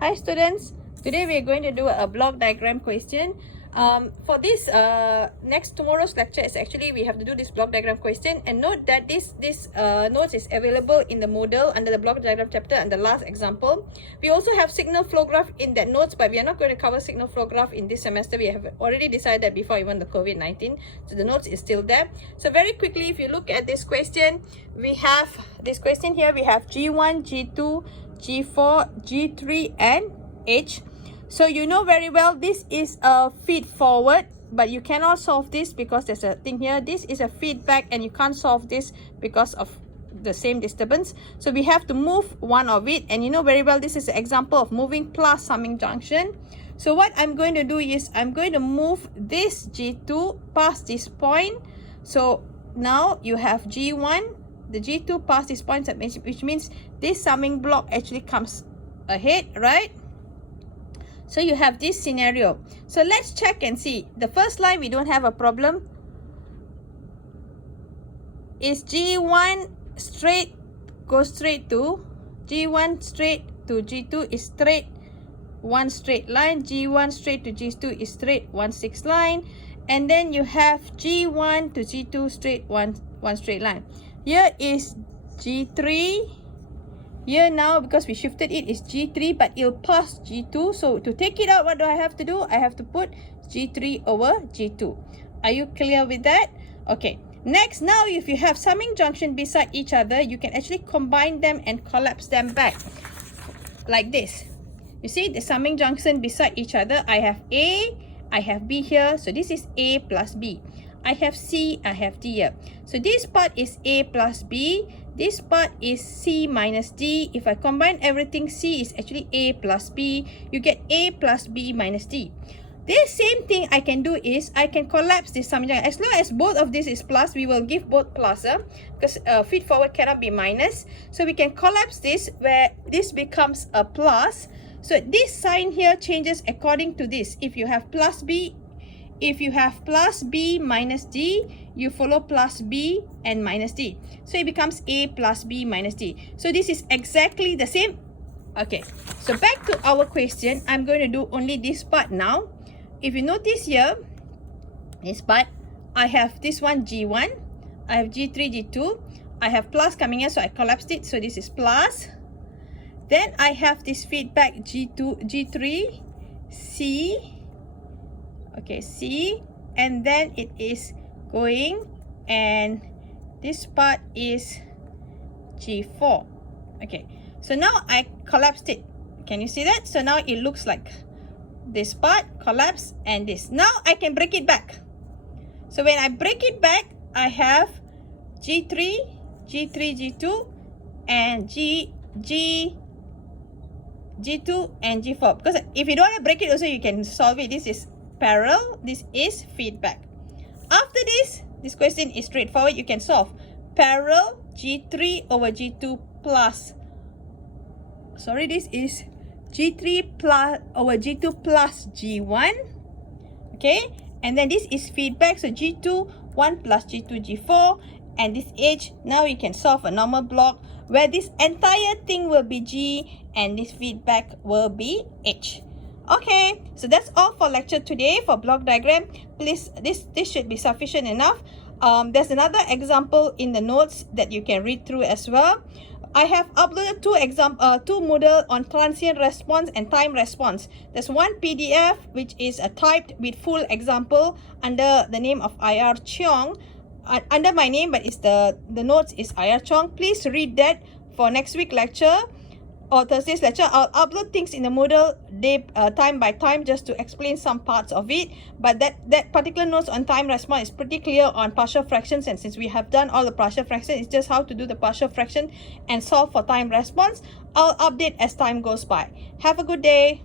Hi students, today we are going to do a block diagram question. For this tomorrow's lecture is actually we have to do this block diagram question, and note that this notes is available in the Moodle under the block diagram chapter and the last example. We also have signal flow graph in that notes, but we are not going to cover signal flow graph in this semester. We have already decided that before even the COVID-19, so the notes is still there. So very quickly, if you look at this question, we have this question here. We have G1, G2, G4, G3 and H. So you know very well this is a feed forward, but you cannot solve this because there's a thing here. This is a feedback and you can't solve this because of the same disturbance. So we have to move one of it, and you know very well this is an example of moving plus summing junction. So what I'm going to do is I'm going to move this G2 past this point. So now you have G1, the G2 past this point, which means this summing block actually comes ahead, right? So you have this scenario. So let's check and see. The first line we don't have a problem. Is G1 straight, goes straight to G1 straight to G2 is straight, one straight line. G1 straight to G2 is straight, 1 6 line. And then you have G1 to G2 straight, one straight line. Here is G3. Here now, because we shifted it, is G3, but it'll pass G2. So to take it out, what do I have to do? I have to put G3 over G2. Are you clear with that? Okay. Next, now if you have summing junction beside each other, you can actually combine them and collapse them back. Like this. You see the summing junction beside each other. I have A, I have B here. So this is A plus B. I have C, I have D here. So this part is A plus B. This part is C minus D. If I combine everything, C is actually A plus B. You get A plus B minus D. This same thing I can do is I can collapse this summing junction. As long as both of this is plus, we will give both plus, because feed forward cannot be minus. So we can collapse this where this becomes a plus. So this sign here changes according to this. If you have plus B, if you have plus B minus D, you follow plus B and minus D. So it becomes A plus B minus D. So this is exactly the same. Okay, so back to our question. I'm going to do only this part now. If you notice here, this part, I have this one G1, I have G3, G2, I have plus coming here, so I collapsed it. So this is plus. Then I have this feedback G2, G3, C. Okay, C, and then it is going, and this part is G4. Okay, so now I collapsed it. Can you see that? So now it looks like this part collapse and this. Now I can break it back. So when I break it back, I have G3, G3, G2, and G2 and G4. Because if you don't want to break it also, you can solve it. This is parallel, this is feedback. After this question is straightforward. You can solve parallel G3 over G2 plus, sorry, this is G3 plus over G2 plus G1. Okay, and then this is feedback, so G2 1 plus G2 G4, and this H. Now you can solve a normal block where this entire thing will be G and this feedback will be H. Okay, so that's all for lecture today for block diagram. Please, this should be sufficient enough. There's another example in the notes that you can read through as well. I have uploaded two Moodle on transient response and time response. There's one PDF which is typed with full example under the name of IR Cheong, under my name, but it's the notes is IR Cheong. Please read that for next week lecture or Thursday's lecture. I'll upload things in the Moodle day time by time just to explain some parts of it, but that particular notes on time response is pretty clear on partial fractions, and since we have done all the partial fractions, it's just how to do the partial fraction and solve for time response. I'll update as time goes by. Have a good day.